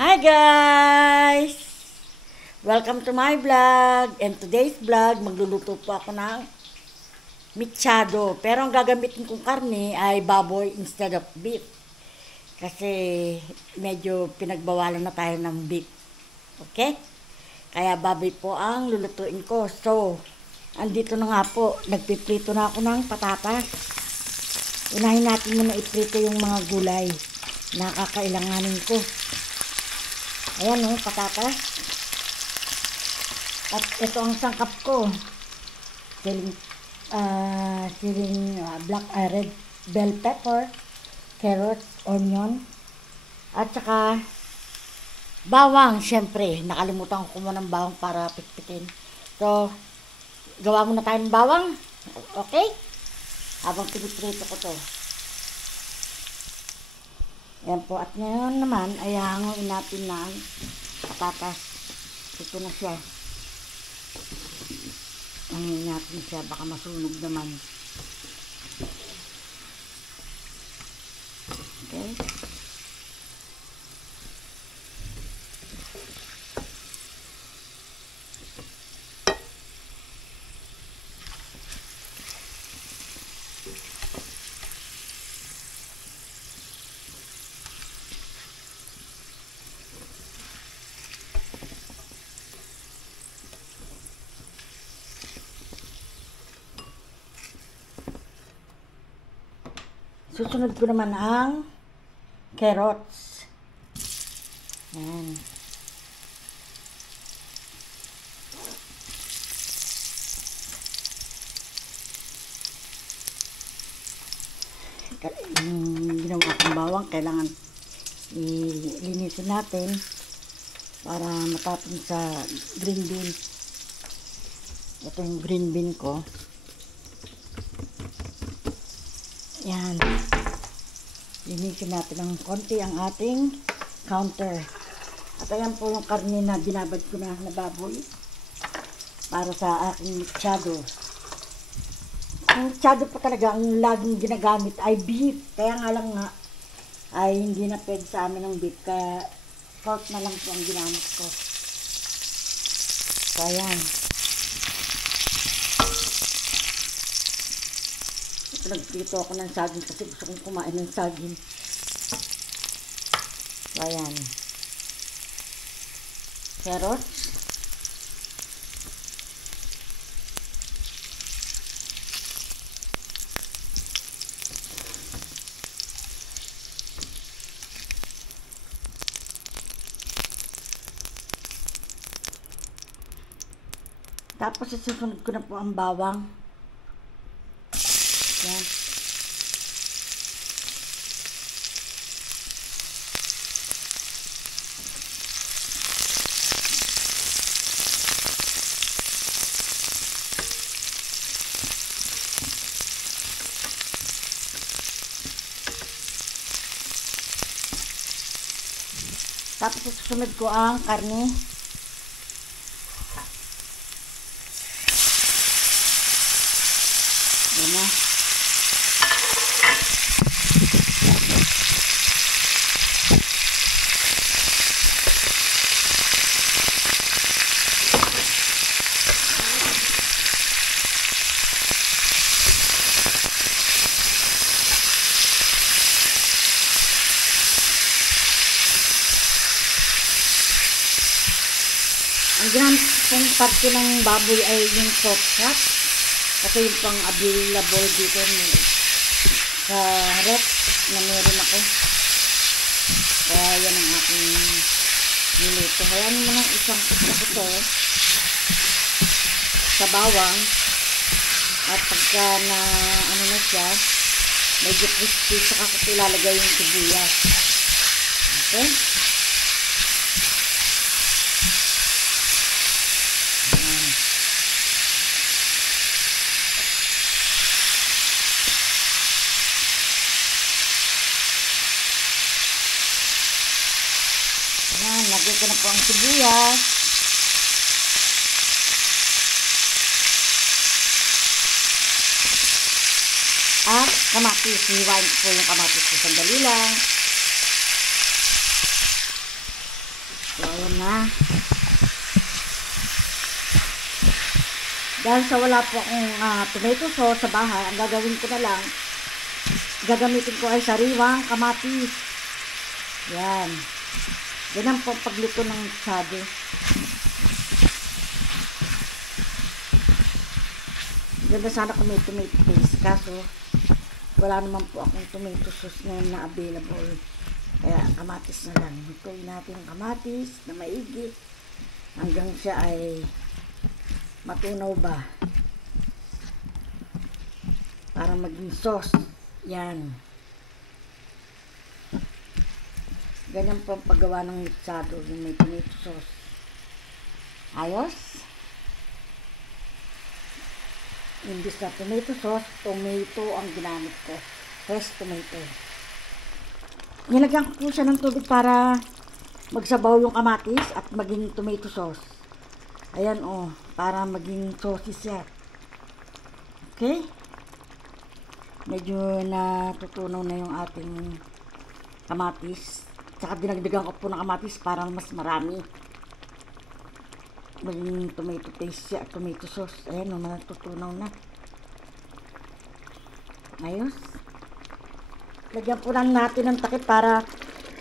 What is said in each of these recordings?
Hi guys! Welcome to my vlog. And today's vlog, magluluto po ako ng mechado. Pero ang gagamitin kong karne ay baboy instead of beef. Kasi medyo pinagbawalan na tayo ng beef. Okay? Kaya baboy po ang lulutuin ko. So, andito na nga po. Nagpiprito na ako ng patatas. Unahin natin muna iprito yung mga gulay na kakailanganin ko. Ayan o, patatas. At ito ang sangkap ko. Red bell pepper, carrots, onion, at saka bawang, syempre. Nakalimutan ko muna ng bawang para pitpitin. So, gawa muna tayo ng bawang. Okay? Habang piniprito ko to. Ayan po. At ngayon naman, ay hanguin natin ng patatas. Ito na siya. Hanguin natin siya. Baka masunog naman. Okay. Susunod ko naman ang carrots. Ayan. Yung ginawa kong bawang, kailangan ilinisin natin para matapon sa green bean. Ito yung green bean ko. Yan. Linisin natin ng konti ang ating counter. At ayan po yung karne na binabad ko na baboy para sa aking mechado. Ang mechado po talaga, ang laging ginagamit ay beef. Kaya nga lang nga, ay hindi na pwede sa amin ng beef. Kaya pork na lang po ang ginamit ko. So ayan. Nagprito ako ng saging kasi gusto kong kumain ng saging. So, ayan. Carrots. Tapos isusunod ko na po ang bawang. Yan. Tapos susunod ko ang karne. Yan na. Ang ginamit pong parte ng baboy ay yung pork chop. Kasi yung pang available dito sa rep na meron ako. Kaya yan ang aking niluto. Kaya mo ng isang kuto sa bawang. At pagka na ano na siya, medyo crispy, saka ko ilalagay yung sibuyas. Okay? Ayan, lagay ko na po ang sibuyas. At kamatis. Hiwain ko po yung kamatis ko. Sandali lang. Dahil sa wala po akong tomato sauce sa bahay, ang gagawin ko na lang, gagamitin ko ay sariwang kamatis. Yan. Ganyan po ang pagluto ng mechado. Ganda sana kung may tomato paste, kaso wala naman po akong tomato sauce ngayon na available. Kaya kamatis na lang. Lutuin natin ang kamatis na maigi hanggang siya ay matunaw ba. Para maging sauce. Yan. Ganyan po ang paggawa ng mechado, yung may tomato sauce. Ayos? Imbis na tomato sauce, tomato ang ginamit ko. Fresh tomato. Nilagyan ko po siya ng tubig para magsabaw yung kamatis at maging tomato sauce. Ayan para maging saucy siya. Okay? Medyo natutunaw na yung ating kamatis. Tsaka dinagdagan ko po ng kamatis para mas marami. Maging tomato paste siya, tomato sauce. Ayan natutunaw na. Ayos. Lagyan po lang natin ng takip para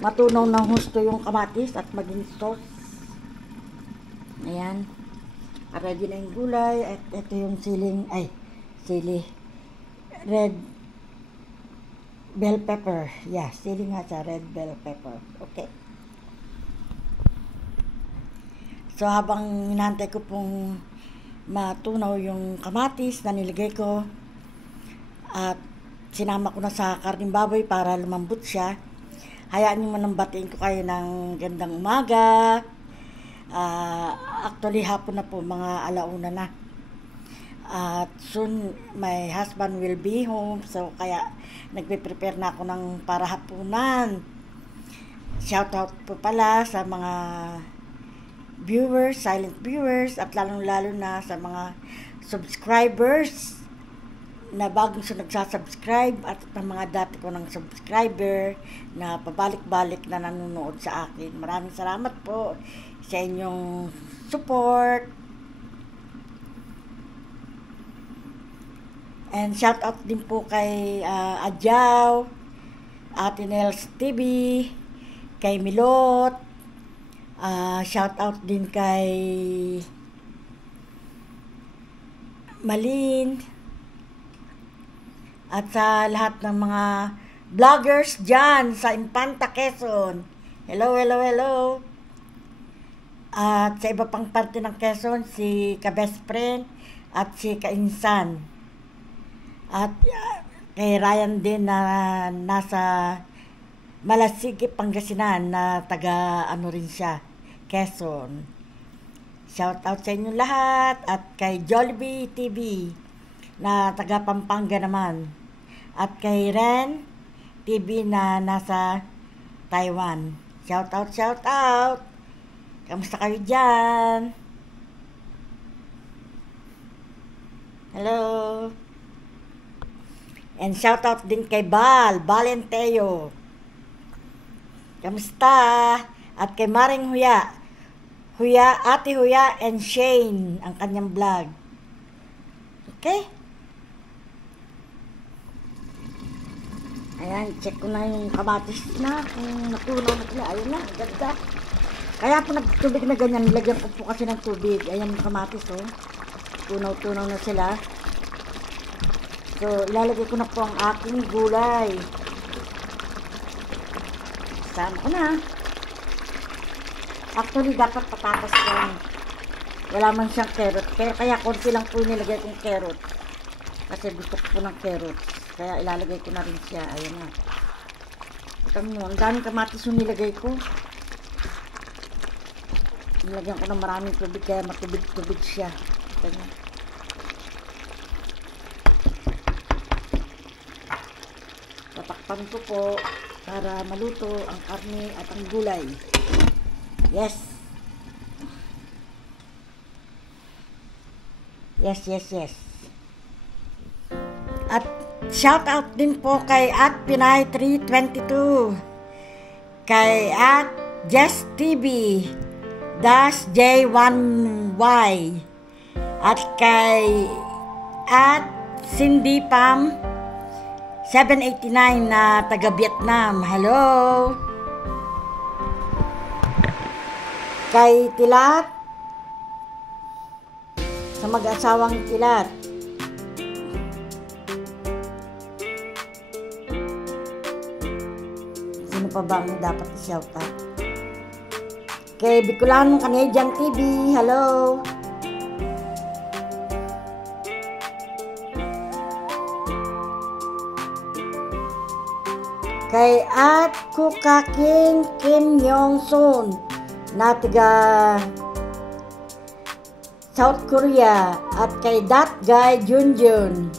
matunaw ng husto yung kamatis at maging sauce. Ayan. Ready na yung gulay. At ito yung sili. Red bell pepper. Yeah, sili nga siya. Red bell pepper. Okay. So, habang hinantay ko pong matunaw yung kamatis na nilagay ko at sinama ko na sa karning baboy para lumambot siya, hayaan nyo man batiin ko kayo ng gandang umaga. Actually, hapon na po, mga alauna na. At soon, my husband will be home. So, kaya nagpe-prepare na ako ng para hapunan. Shoutout po pala sa mga viewers, silent viewers, at lalong-lalo na sa mga subscribers na bagong nagsasubscribe at ng mga dati ko ng subscriber na pabalik-balik na nanonood sa akin. Maraming salamat po sa inyong support. And shout out din po kay Adjaw, Ate Nels TV, kay Milot. Shout out din kay Malin at sa lahat ng mga vloggers dyan sa Infanta, Quezon. Hello, hello, hello. At sa iba pang parte ng Quezon, si ka-best friend at si ka-insan. At kay Ryan din na nasa Malasigi, Pangasinan, na taga rin siya, Quezon. Shout out sa inyo lahat. At kay Jollibee TV na taga Pampanga naman. At kay Ren TV na nasa Taiwan. Shout out, shout out. Kamusta kayo dyan? Hello. And shout out din kay Valenteo. Kamusta? At kay Maring Huya, Ate Huya and Shane, ang kanyang vlog. Okay? Ayan, check ko na yung kamatis na, kung natunaw na sila. Ayun na, ganda. Kaya po nagtubig na ganyan, nilagyan ko po kasi ng tubig. Ayan yung kamatis, tunaw-tunaw na sila. So, ilalagay ko na po ang aking gulay. Sama ko na. Actually, dapat patatas lang. Wala man siyang carrot. Kaya konti lang po nilagay kong carrot. Kasi gusto ko po ng carrot. Kaya ilalagay ko na rin siya. Ayan na. Ito nyo, ang daming kamatis yung nilagay ko. Nilagyan ko ng maraming tubig kaya matubig-tubig siya. Ito nyo. Tatakpan ko po para maluto ang karne at ang gulay. Yes. Yes, yes, yes. At shout out din po kay @pinay322, kay @JessTV, Dash J1Y at kay Cindy Pam 789 na taga Vietnam. Hello. Kay Tilat, sa mag-asawang Tilat. Sino pa ba ang dapat i-shoutout? Kay Bicolanong Canadian TV. Hello. Kay Kukaking Kim Yong-sun na taga South Korea at kay That Guy Junjun.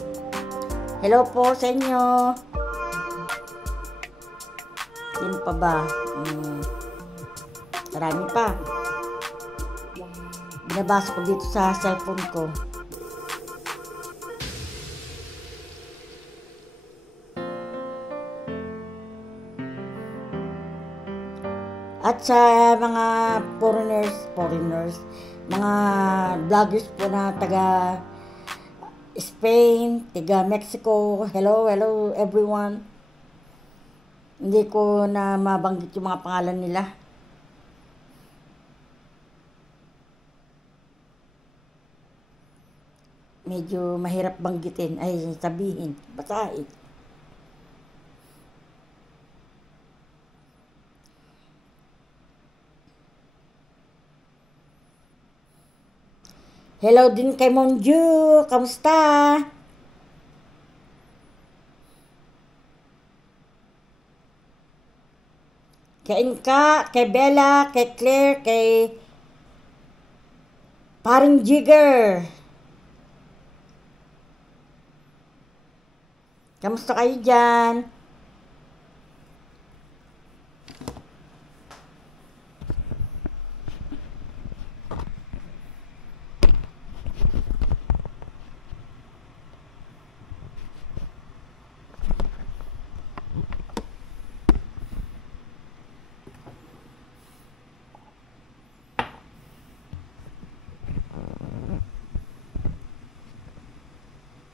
Hello po sa inyo. Sino pa ba? Marami pa. Binabasa ko dito sa cellphone ko. At sa mga foreigners, mga vloggers po na taga Spain, taga Mexico, hello everyone. Hindi ko na mabanggit yung mga pangalan nila. Medyo mahirap banggitin, ay sabihin, basahin. Hello din kay Monju, kamusta? Kay Inka, kay Bella, kay Claire, kay Paring Jigger. Kamusta kayo dyan?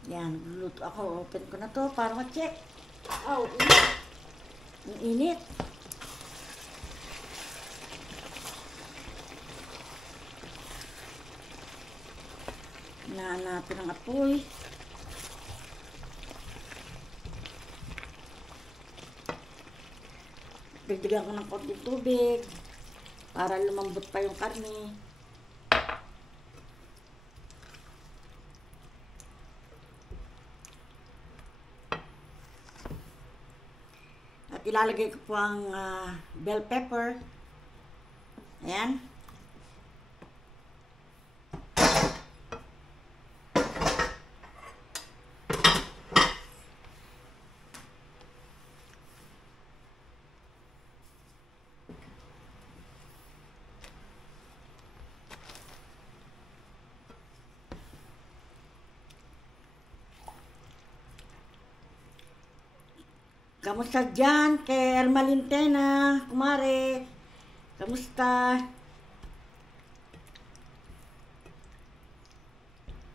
Yan, luluto ako. Open ko na to para ma-check. Aw, init. Ang init. Hinaan natin ang apoy. Pagdagan ko ng konting tubig para lumambot pa yung karne. Ilalagay ko po ang bell pepper. Ayan. Kamusta dyan kay Ermalintena, kumare? Kamusta?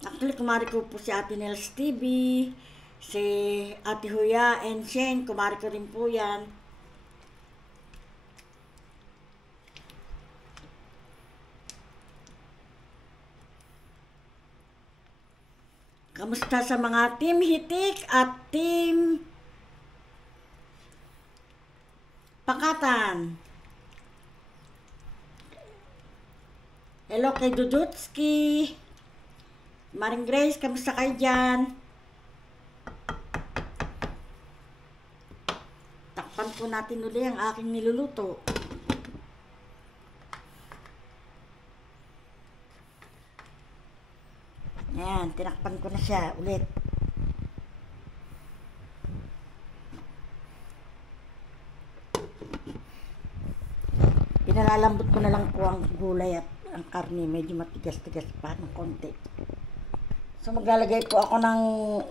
Actually, kumare ko po si Ate Nels TV, si Ate Huya and Shane, kumare ko rin po yan. Kamusta sa mga Team Hitik at Team Pakatan? Hello kay Dudutski. Maring Grace, kamusta kayo dyan? Takpan po natin uli ang aking niluluto. Ayan, tinakpan ko na siya ulit. Pinalalambot ko na lang po ang gulay at ang karne. Medyo matigas-tigas pa ng konti. So maglalagay po ako ng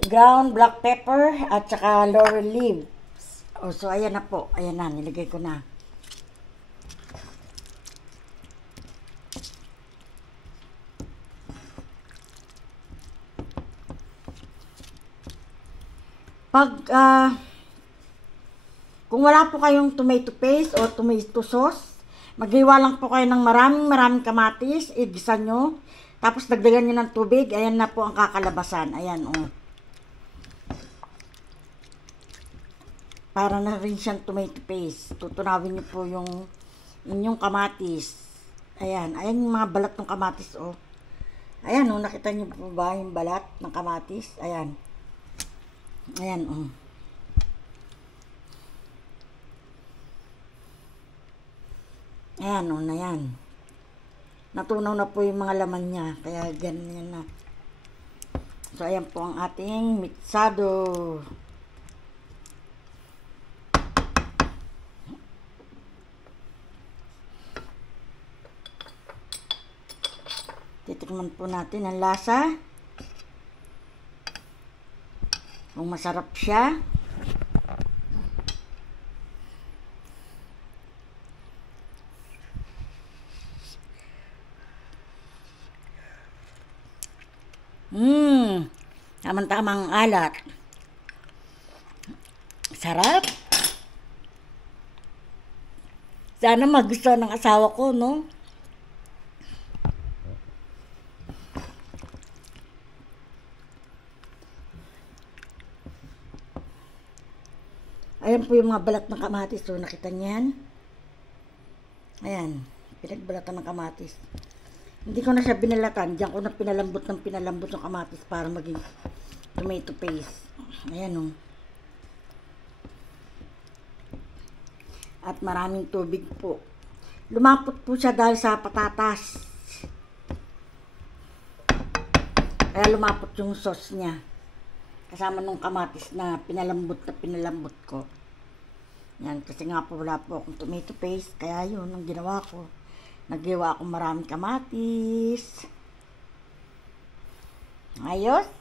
ground black pepper at saka laurel leaves. So ayan na po. Ayan na, nilagay ko na. Pag, kung wala po kayong tomato paste o tomato sauce, maghiwa lang po kayo ng maraming kamatis, igisa nyo, tapos dagdagan nyo ng tubig, ayan na po ang kakalabasan, ayan, oh. Para na rin siyang tomato paste. Tutunawin nyo po yung inyong kamatis. Ayan, ayan yung mga balat ng kamatis, oh. Ayan, oh, nakita nyo po ba yung balat ng kamatis? Ayan. Ayan, oh. Ayan, o na yan. Natunaw na po yung mga laman niya. Kaya ganyan na. So, ayan po ang ating mixado. Titikman po natin ang lasa. Kung masarap siya. Tamang-tamang alat. Sarap. Sana magustuhan ng asawa ko, no? Ayan po yung mga balat ng kamatis. So, nakita niyan? Ayan. Pinagbalatan ng kamatis. Hindi ko na siya binalatan. Diyan ko na pinalambot ng kamatis para maging tomato paste. Ayan, o. At maraming tubig po. Lumapot po siya dahil sa patatas. Kaya lumapot yung sauce niya. Kasama nung kamatis na pinalambot ko. Yan, kasi nga po wala po akong tomato paste. Kaya yun, ang ginawa ko. Naghiwa ako maraming kamatis. Ayos.